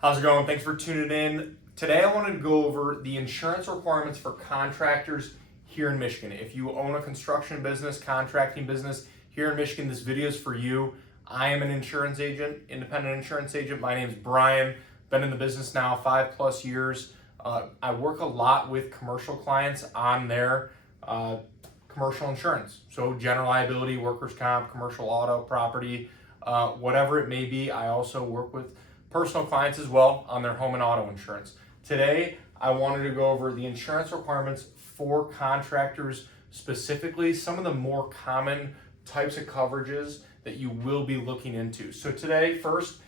How's it going? Thanks for tuning in. Today I wanted to go over the insurance requirements for contractors here in Michigan. If you own a construction business, contracting business here in Michigan, this video is for you. I am an insurance agent, independent insurance agent. My name is Brian. Been in the business now 5+ years. I work a lot with commercial clients on their commercial insurance. So general liability, workers' comp, commercial auto, property, whatever it may be. I also work with personal clients as well on their home and auto insurance. Today, I wanted to go over the insurance requirements for contractors, specifically some of the more common types of coverages that you will be looking into. So today, first,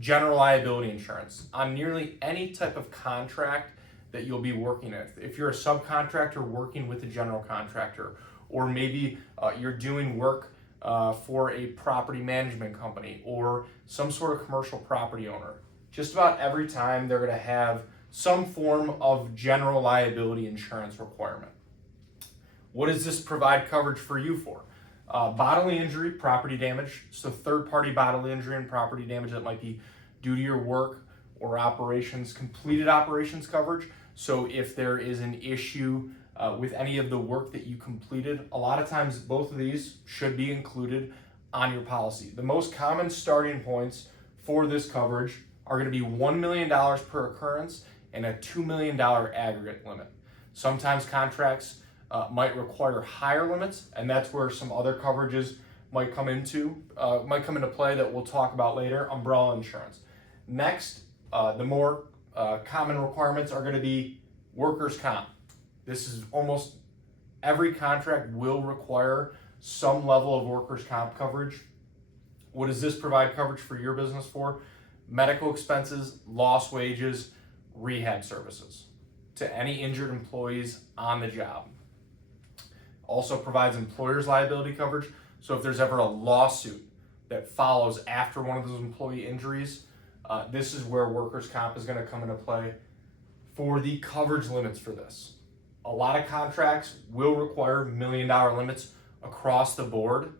general liability insurance on nearly any type of contract that you'll be working with. If you're a subcontractor working with a general contractor, or maybe you're doing work for a property management company or some sort of commercial property owner, just about every time they're going to have some form of general liability insurance requirement. What does this provide coverage for you for? Bodily injury, property damage, so third-party bodily injury and property damage that might be due to your work or operations, completed operations coverage. So if there is an issue with any of the work that you completed, a lot of times both of these should be included on your policy. The most common starting points for this coverage are going to be $1 million per occurrence and a $2 million aggregate limit. Sometimes contracts might require higher limits, and that's where some other coverages might come into play that we'll talk about later. Umbrella insurance. Next, the more common requirements are going to be workers' comp. This is almost every contract will require some level of workers' comp coverage. What does this provide coverage for your business for? Medical expenses, lost wages, rehab services to any injured employees on the job. Also provides employer's liability coverage. So if there's ever a lawsuit that follows after one of those employee injuries, this is where workers' comp is going to come into play for the coverage limits for this. A lot of contracts will require $1 million limits across the board.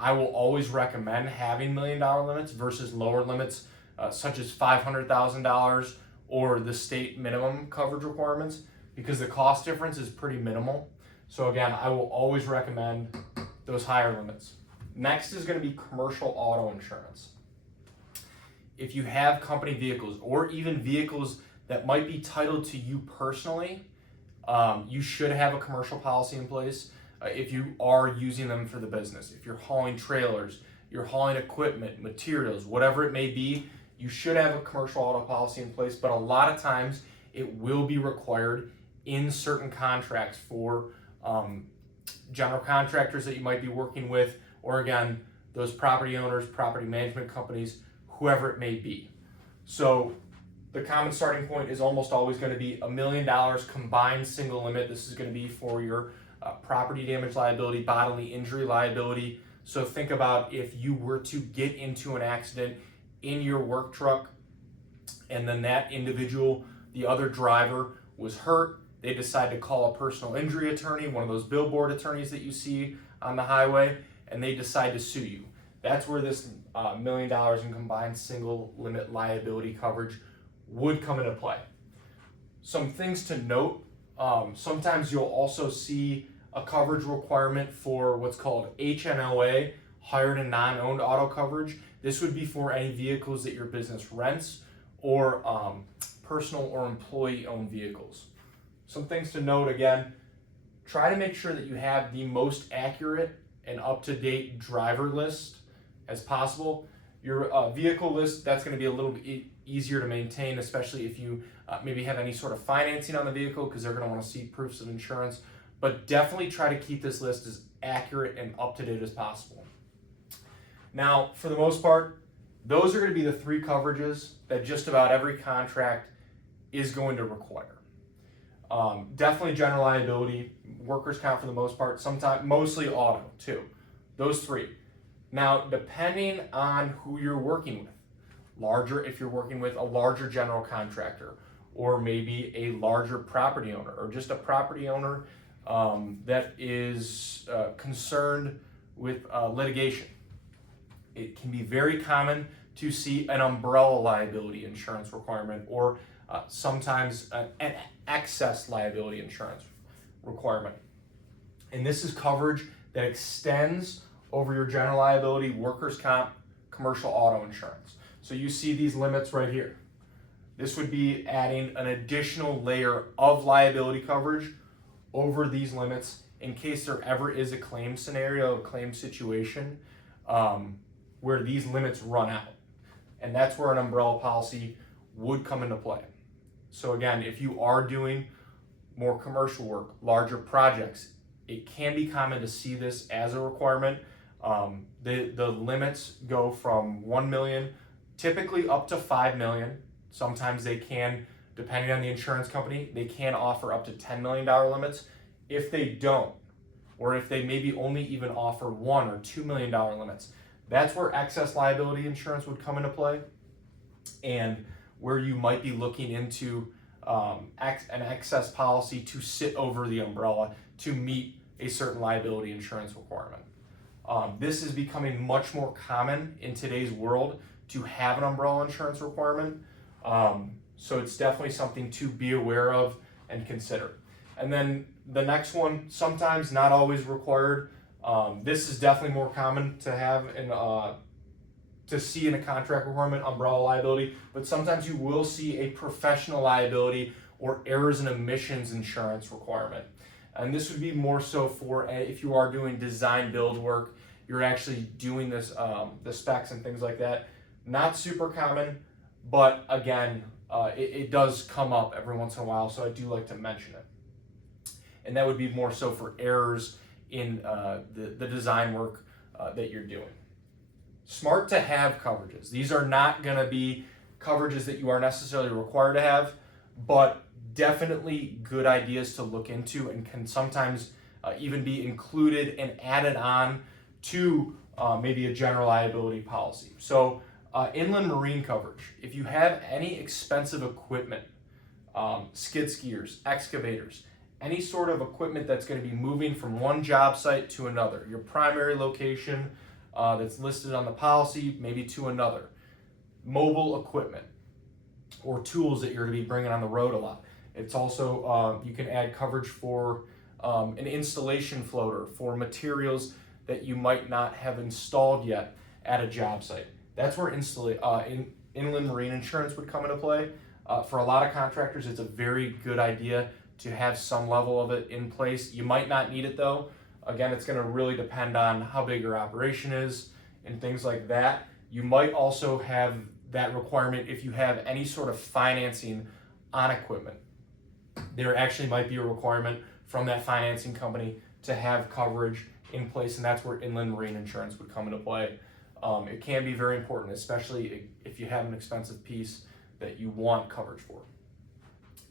I will always recommend having $1 million limits versus lower limits such as $500,000 or the state minimum coverage requirements, because the cost difference is pretty minimal. So again, I will always recommend those higher limits. Next is going to be commercial auto insurance. If you have company vehicles or even vehicles that might be titled to you personally, you should have a commercial policy in place if you are using them for the business. If you're hauling trailers, you're hauling equipment, materials, whatever it may be, you should have a commercial auto policy in place, but a lot of times it will be required in certain contracts for general contractors that you might be working with, or again, those property owners, property management companies, whoever it may be. So the common starting point is almost always going to be $1 million combined single limit. This is going to be for your property damage liability, bodily injury liability. So think about if you were to get into an accident in your work truck and then that individual, the other driver, was hurt. They decide to call a personal injury attorney, one of those billboard attorneys that you see on the highway, and they decide to sue you. That's where this $1 million in combined single limit liability coverage would come into play. Some things to note, sometimes you'll also see a coverage requirement for what's called HNOA, hired and non-owned auto coverage. This would be for any vehicles that your business rents or personal or employee-owned vehicles. Some things to note again, try to make sure that you have the most accurate and up-to-date driver list as possible. Your vehicle list, that's going to be a little bit easier to maintain, especially if you maybe have any sort of financing on the vehicle, because they're going to want to see proofs of insurance. But definitely try to keep this list as accurate and up-to-date as possible. Now, for the most part, those are going to be the three coverages that just about every contract is going to require. Definitely general liability, workers' comp for the most part, sometimes mostly auto too. Those three. Now, depending on who you're working with, if you're working with a larger general contractor, or maybe a larger property owner, or just a property owner that is concerned with litigation, it can be very common to see an umbrella liability insurance requirement, or sometimes an excess liability insurance requirement. And this is coverage that extends over your general liability, workers' comp, commercial auto insurance. So you see these limits right here. This would be adding an additional layer of liability coverage over these limits in case there ever is a claim scenario, a claim situation, where these limits run out. And that's where an umbrella policy would come into play. So again, if you are doing more commercial work, larger projects, it can be common to see this as a requirement. The limits go from 1 million, typically up to 5 million. Sometimes they can, depending on the insurance company, they can offer up to $10 million limits. If they don't, or if they maybe only even offer $1 or $2 million limits, that's where excess liability insurance would come into play, and where you might be looking into an excess policy to sit over the umbrella to meet a certain liability insurance requirement. This is becoming much more common in today's world to have an umbrella insurance requirement. So it's definitely something to be aware of and consider. And then the next one, sometimes not always required. This is definitely more common to have to see in a contract requirement, umbrella liability, but sometimes you will see a professional liability or errors and omissions insurance requirement. And this would be more so for if you are doing design build work, you're actually doing this, the specs and things like that. Not super common, but again, it does come up every once in a while, so I do like to mention it. And that would be more so for errors in the design work that you're doing. Smart to have coverages. These are not going to be coverages that you are necessarily required to have, but definitely good ideas to look into, and can sometimes even be included and added on to maybe a general liability policy. So inland marine coverage. If you have any expensive equipment, skid skiers, excavators, any sort of equipment that's going to be moving from one job site to another, your primary location that's listed on the policy, maybe to another, mobile equipment or tools that you're going to be bringing on the road a lot. It's also, you can add coverage for an installation floater for materials that you might not have installed yet at a job site. That's where inland marine insurance would come into play. For a lot of contractors, it's a very good idea to have some level of it in place. You might not need it though. Again, it's going to really depend on how big your operation is and things like that. You might also have that requirement if you have any sort of financing on equipment. There actually might be a requirement from that financing company to have coverage in place, and that's where inland marine insurance would come into play. It can be very important, especially if you have an expensive piece that you want coverage for.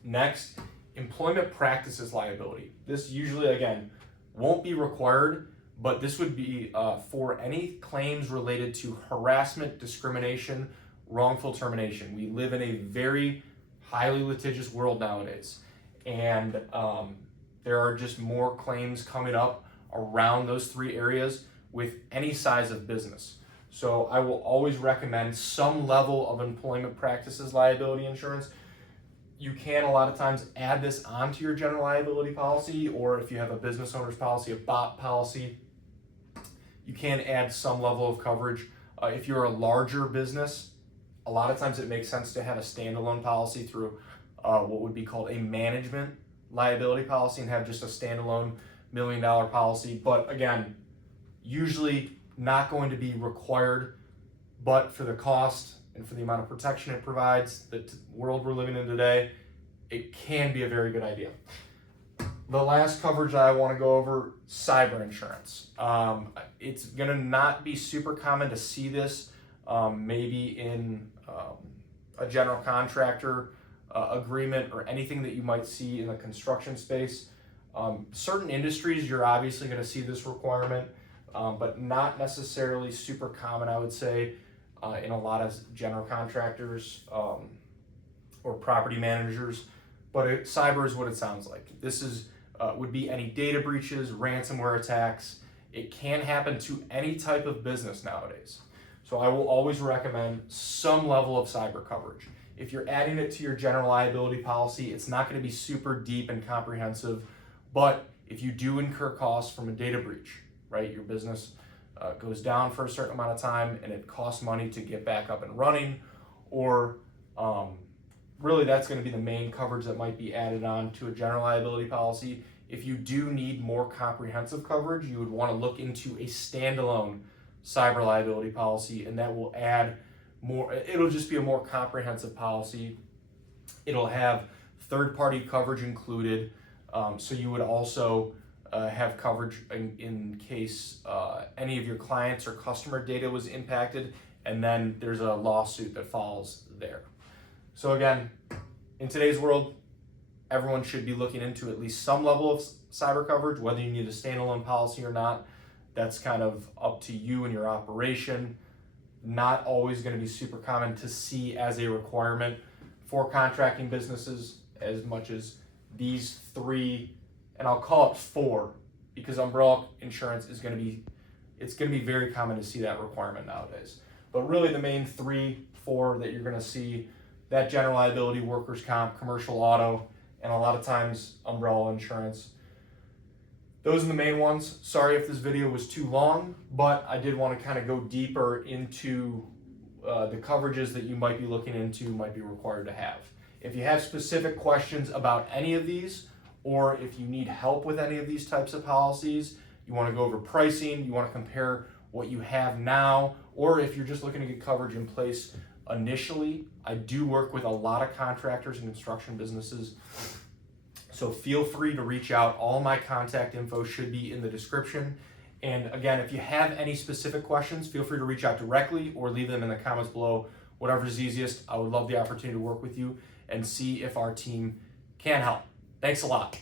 Next, employment practices liability. This usually, again, won't be required, but this would be for any claims related to harassment, discrimination, wrongful termination. We live in a very highly litigious world nowadays, and there are just more claims coming up around those three areas with any size of business. So I will always recommend some level of employment practices liability insurance. You can a lot of times add this onto your general liability policy, or if you have a business owner's policy, a BOP policy, you can add some level of coverage. If you're a larger business, a lot of times it makes sense to have a standalone policy through what would be called a management liability policy and have just a standalone $1 million policy. But again, usually not going to be required, but for the cost and for the amount of protection it provides, the world we're living in today, it can be a very good idea. The last coverage that I want to go over, cyber insurance. It's going to not be super common to see this, maybe in a general contractor agreement or anything that you might see in the construction space. Certain industries, you're obviously going to see this requirement, but not necessarily super common, I would say, in a lot of general contractors or property managers. But cyber is what it sounds like. This is would be any data breaches, ransomware attacks. It can happen to any type of business nowadays. So I will always recommend some level of cyber coverage. If you're adding it to your general liability policy, it's not going to be super deep and comprehensive, but if you do incur costs from a data breach, right, your business goes down for a certain amount of time and it costs money to get back up and running, or really that's going to be the main coverage that might be added on to a general liability policy. If you do need more comprehensive coverage, you would want to look into a standalone cyber liability policy, and that will add more. It'll just be a more comprehensive policy. It'll have third-party coverage included, so you would also have coverage in case any of your clients or customer data was impacted, and then there's a lawsuit that follows there. So again, in today's world, everyone should be looking into at least some level of cyber coverage. Whether you need a standalone policy or not, that's kind of up to you and your operation. Not always going to be super common to see as a requirement for contracting businesses as much as these three, and I'll call it four, because umbrella insurance is going to be, it's going to be very common to see that requirement nowadays. But really the main 3, 4 that you're going to see, that general liability, workers' comp, commercial auto, and a lot of times umbrella insurance. Those are the main ones. Sorry if this video was too long, but I did want to kind of go deeper into the coverages that you might be looking into, might be required to have. If you have specific questions about any of these, or if you need help with any of these types of policies, you want to go over pricing, you want to compare what you have now, or if you're just looking to get coverage in place initially, I do work with a lot of contractors and construction businesses. So feel free to reach out. All my contact info should be in the description. And again, if you have any specific questions, feel free to reach out directly or leave them in the comments below. Whatever's easiest. I would love the opportunity to work with you and see if our team can help. Thanks a lot.